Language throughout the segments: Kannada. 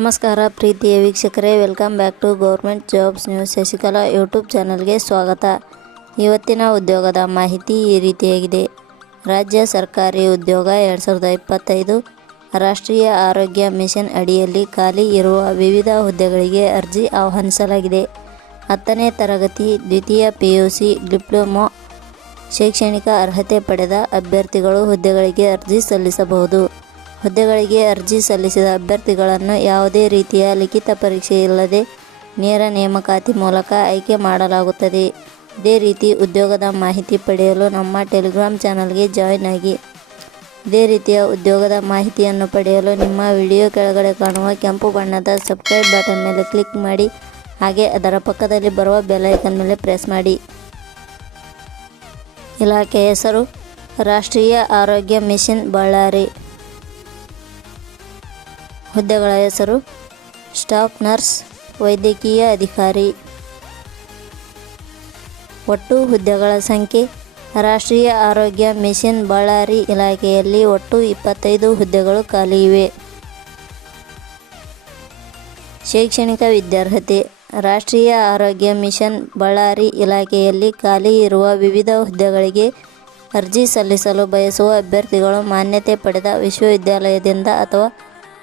ನಮಸ್ಕಾರ ಪ್ರೀತಿಯ ವೀಕ್ಷಕರೇ, welcome back to government jobs news. Shashikala YouTube ಚಾನಲ್ಗೆ ಸ್ವಾಗತ. ಇವತ್ತಿನ ಉದ್ಯೋಗದ ಮಾಹಿತಿ ಈ ರೀತಿಯಾಗಿದೆ. ರಾಜ್ಯ ಸರ್ಕಾರಿ ಉದ್ಯೋಗ ಎರಡು ಸಾವಿರದ ಇಪ್ಪತ್ತೈದು ರಾಷ್ಟ್ರೀಯ ಆರೋಗ್ಯ ಮಿಷನ್ ಅಡಿಯಲ್ಲಿ ಖಾಲಿ ಇರುವ ವಿವಿಧ ಹುದ್ದೆಗಳಿಗೆ ಅರ್ಜಿ ಆಹ್ವಾನಿಸಲಾಗಿದೆ. ಹತ್ತನೇ ತರಗತಿ, ದ್ವಿತೀಯ ಪಿ ಯು ಸಿ ಡಿಪ್ಲೊಮೊ, ಶೈಕ್ಷಣಿಕ ಅರ್ಹತೆ ಪಡೆದ ಅಭ್ಯರ್ಥಿಗಳು ಹುದ್ದೆಗಳಿಗೆ ಅರ್ಜಿ ಸಲ್ಲಿಸಬಹುದು. ಹುದ್ದೆಗಳಿಗೆ ಅರ್ಜಿ ಸಲ್ಲಿಸಿದ ಅಭ್ಯರ್ಥಿಗಳನ್ನು ಯಾವುದೇ ರೀತಿಯ ಲಿಖಿತ ಪರೀಕ್ಷೆ ಇಲ್ಲದೆ ನೇರ ನೇಮಕಾತಿ ಮೂಲಕ ಆಯ್ಕೆ ಮಾಡಲಾಗುತ್ತದೆ. ಇದೇ ರೀತಿ ಉದ್ಯೋಗದ ಮಾಹಿತಿ ಪಡೆಯಲು ನಮ್ಮ ಟೆಲಿಗ್ರಾಮ್ ಚಾನಲ್ಗೆ ಜಾಯಿನ್ ಆಗಿ. ಇದೇ ರೀತಿಯ ಉದ್ಯೋಗದ ಮಾಹಿತಿಯನ್ನು ಪಡೆಯಲು ನಿಮ್ಮ ವಿಡಿಯೋ ಕೆಳಗಡೆ ಕಾಣುವ ಕೆಂಪು ಬಣ್ಣದ ಸಬ್ಸ್ಕ್ರೈಬ್ ಬಟನ್ ಮೇಲೆ ಕ್ಲಿಕ್ ಮಾಡಿ, ಹಾಗೆ ಅದರ ಪಕ್ಕದಲ್ಲಿ ಬರುವ ಬೆಲೈಕನ್ ಮೇಲೆ ಪ್ರೆಸ್ ಮಾಡಿ. ಇಲಾಖೆ ಹೆಸರು, ರಾಷ್ಟ್ರೀಯ ಆರೋಗ್ಯ ಮಿಷನ್ ಬಳ್ಳಾರಿ. ಹುದ್ದೆಗಳ ಹೆಸರು ಸ್ಟಾಫ್ ನರ್ಸ್, ವೈದ್ಯಕೀಯ ಅಧಿಕಾರಿ. ಒಟ್ಟು ಹುದ್ದೆಗಳ ಸಂಖ್ಯೆ, ರಾಷ್ಟ್ರೀಯ ಆರೋಗ್ಯ ಮಿಷನ್ ಬಳ್ಳಾರಿ ಇಲಾಖೆಯಲ್ಲಿ ಒಟ್ಟು ಇಪ್ಪತ್ತೈದು ಹುದ್ದೆಗಳು ಖಾಲಿ ಇವೆ. ಶೈಕ್ಷಣಿಕ ವಿದ್ಯಾರ್ಹತೆ, ರಾಷ್ಟ್ರೀಯ ಆರೋಗ್ಯ ಮಿಷನ್ ಬಳ್ಳಾರಿ ಇಲಾಖೆಯಲ್ಲಿ ಖಾಲಿ ಇರುವ ವಿವಿಧ ಹುದ್ದೆಗಳಿಗೆ ಅರ್ಜಿ ಸಲ್ಲಿಸಲು ಬಯಸುವ ಅಭ್ಯರ್ಥಿಗಳು ಮಾನ್ಯತೆ ಪಡೆದ ವಿಶ್ವವಿದ್ಯಾಲಯದಿಂದ ಅಥವಾ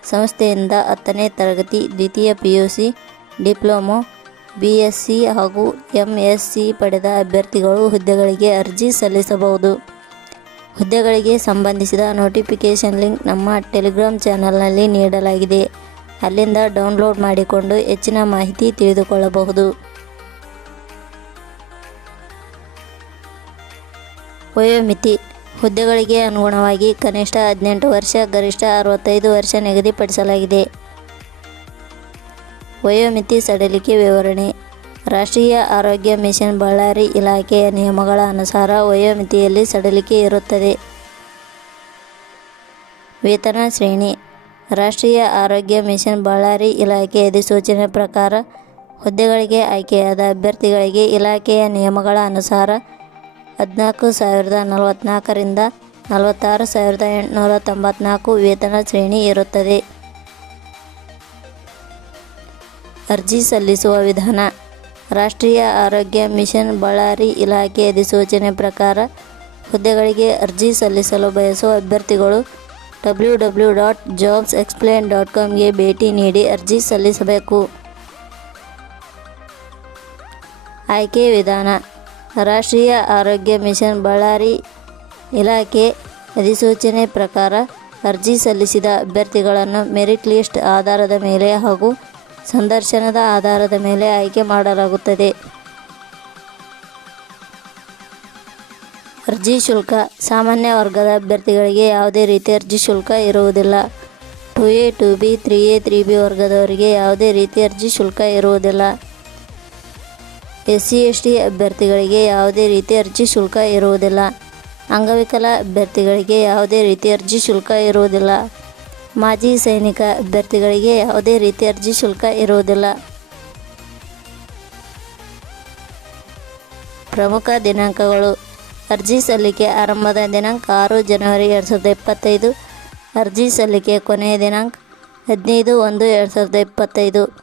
ಸಂಸ್ಥೆಯಿಂದ ಹತ್ತನೇ ತರಗತಿ, ದ್ವಿತೀಯ P U C diploma B S C ಹಾಗೂ ಎಂ ಎಸ್ ಸಿ ಪಡೆದ ಅಭ್ಯರ್ಥಿಗಳು ಹುದ್ದೆಗಳಿಗೆ ಅರ್ಜಿ ಸಲ್ಲಿಸಬಹುದು. ಹುದ್ದೆಗಳಿಗೆ ಸಂಬಂಧಿಸಿದ ನೋಟಿಫಿಕೇಷನ್ ಲಿಂಕ್ ನಮ್ಮ ಟೆಲಿಗ್ರಾಮ್ ಚಾನಲ್ನಲ್ಲಿ ನೀಡಲಾಗಿದೆ. ಅಲ್ಲಿಂದ ಡೌನ್ಲೋಡ್ ಮಾಡಿಕೊಂಡು ಹೆಚ್ಚಿನ ಮಾಹಿತಿ ತಿಳಿದುಕೊಳ್ಳಬಹುದು. ವಯೋಮಿತಿ ಹುದ್ದೆಗಳಿಗೆ ಅನುಗುಣವಾಗಿ ಕನಿಷ್ಠ ಹದಿನೆಂಟು ವರ್ಷ, ಗರಿಷ್ಠ ಅರವತ್ತೈದು ವರ್ಷ ನಿಗದಿಪಡಿಸಲಾಗಿದೆ. ವಯೋಮಿತಿ ಸಡಿಲಿಕೆ ವಿವರಣೆ. ರಾಷ್ಟ್ರೀಯ ಆರೋಗ್ಯ ಮಿಷನ್ ಬಳ್ಳಾರಿ ಇಲಾಖೆಯ ನಿಯಮಗಳ ಅನುಸಾರ ವಯೋಮಿತಿಯಲ್ಲಿ ಸಡಿಲಿಕೆ ಇರುತ್ತದೆ. ವೇತನ ಶ್ರೇಣಿ. ರಾಷ್ಟ್ರೀಯ ಆರೋಗ್ಯ ಮಿಷನ್ ಬಳ್ಳಾರಿ ಇಲಾಖೆ ಅಧಿಸೂಚನೆ ಪ್ರಕಾರ ಹುದ್ದೆಗಳಿಗೆ ಆಯ್ಕೆಯಾದ ಅಭ್ಯರ್ಥಿಗಳಿಗೆ ಇಲಾಖೆಯ ನಿಯಮಗಳ ಅನುಸಾರ ಹದಿನಾಲ್ಕು ಸಾವಿರದ ನಲವತ್ತ್ನಾಲ್ಕರಿಂದ ನಲವತ್ತಾರು ಸಾವಿರದ ಎಂಟುನೂರ ತೊಂಬತ್ನಾಲ್ಕು ವೇತನ ಶ್ರೇಣಿ ಇರುತ್ತದೆ. ಅರ್ಜಿ ಸಲ್ಲಿಸುವ ವಿಧಾನ. ರಾಷ್ಟ್ರೀಯ ಆರೋಗ್ಯ ಮಿಷನ್ ಬಳ್ಳಾರಿ ಇಲಾಖೆ ಅಧಿಸೂಚನೆ ಪ್ರಕಾರ ಹುದ್ದೆಗಳಿಗೆ ಅರ್ಜಿ ಸಲ್ಲಿಸಲು ಬಯಸುವ ಅಭ್ಯರ್ಥಿಗಳು W W dot jobs explain dot ಕಾಮ್ಗೆ ಭೇಟಿ ನೀಡಿ ಅರ್ಜಿ ಸಲ್ಲಿಸಬೇಕು. ಆಯ್ಕೆ ವಿಧಾನ. ರಾಷ್ಟ್ರೀಯ ಆರೋಗ್ಯ ಮಿಷನ್ ಬಳ್ಳಾರಿ ಇಲಾಖೆ ಅಧಿಸೂಚನೆ ಪ್ರಕಾರ ಅರ್ಜಿ ಸಲ್ಲಿಸಿದ ಅಭ್ಯರ್ಥಿಗಳನ್ನು ಮೆರಿಟ್ ಲಿಸ್ಟ್ ಆಧಾರದ ಮೇಲೆ ಹಾಗೂ ಸಂದರ್ಶನದ ಆಧಾರದ ಮೇಲೆ ಆಯ್ಕೆ ಮಾಡಲಾಗುತ್ತದೆ. ಅರ್ಜಿ ಶುಲ್ಕ, ಸಾಮಾನ್ಯ ವರ್ಗದ ಅಭ್ಯರ್ಥಿಗಳಿಗೆ ಯಾವುದೇ ರೀತಿ ಅರ್ಜಿ ಶುಲ್ಕ ಇರುವುದಿಲ್ಲ. Two A, two B, three A, three B ವರ್ಗದವರಿಗೆ ಯಾವುದೇ ರೀತಿ ಅರ್ಜಿ ಶುಲ್ಕ ಇರುವುದಿಲ್ಲ. ಎಸ್ ಸಿ ಎಸ್ ಟಿ ಅಭ್ಯರ್ಥಿಗಳಿಗೆ ಯಾವುದೇ ರೀತಿ ಅರ್ಜಿ ಶುಲ್ಕ ಇರುವುದಿಲ್ಲ. ಅಂಗವಿಕಲ ಅಭ್ಯರ್ಥಿಗಳಿಗೆ ಯಾವುದೇ ರೀತಿ ಅರ್ಜಿ ಶುಲ್ಕ ಇರುವುದಿಲ್ಲ. ಮಾಜಿ ಸೈನಿಕ ಅಭ್ಯರ್ಥಿಗಳಿಗೆ ಯಾವುದೇ ರೀತಿ ಅರ್ಜಿ ಶುಲ್ಕ ಇರುವುದಿಲ್ಲ. ಪ್ರಮುಖ ದಿನಾಂಕಗಳು. ಅರ್ಜಿ ಸಲ್ಲಿಕೆ ಆರಂಭದ ದಿನಾಂಕ ಆರು ಜನವರಿ ಎರಡು ಸಾವಿರದ ಇಪ್ಪತ್ತೈದು. ಅರ್ಜಿ ಸಲ್ಲಿಕೆ ಕೊನೆಯ ದಿನಾಂಕ ಹದಿನೈದು ಒಂದು ಎರಡು ಸಾವಿರದ ಇಪ್ಪತ್ತೈದು.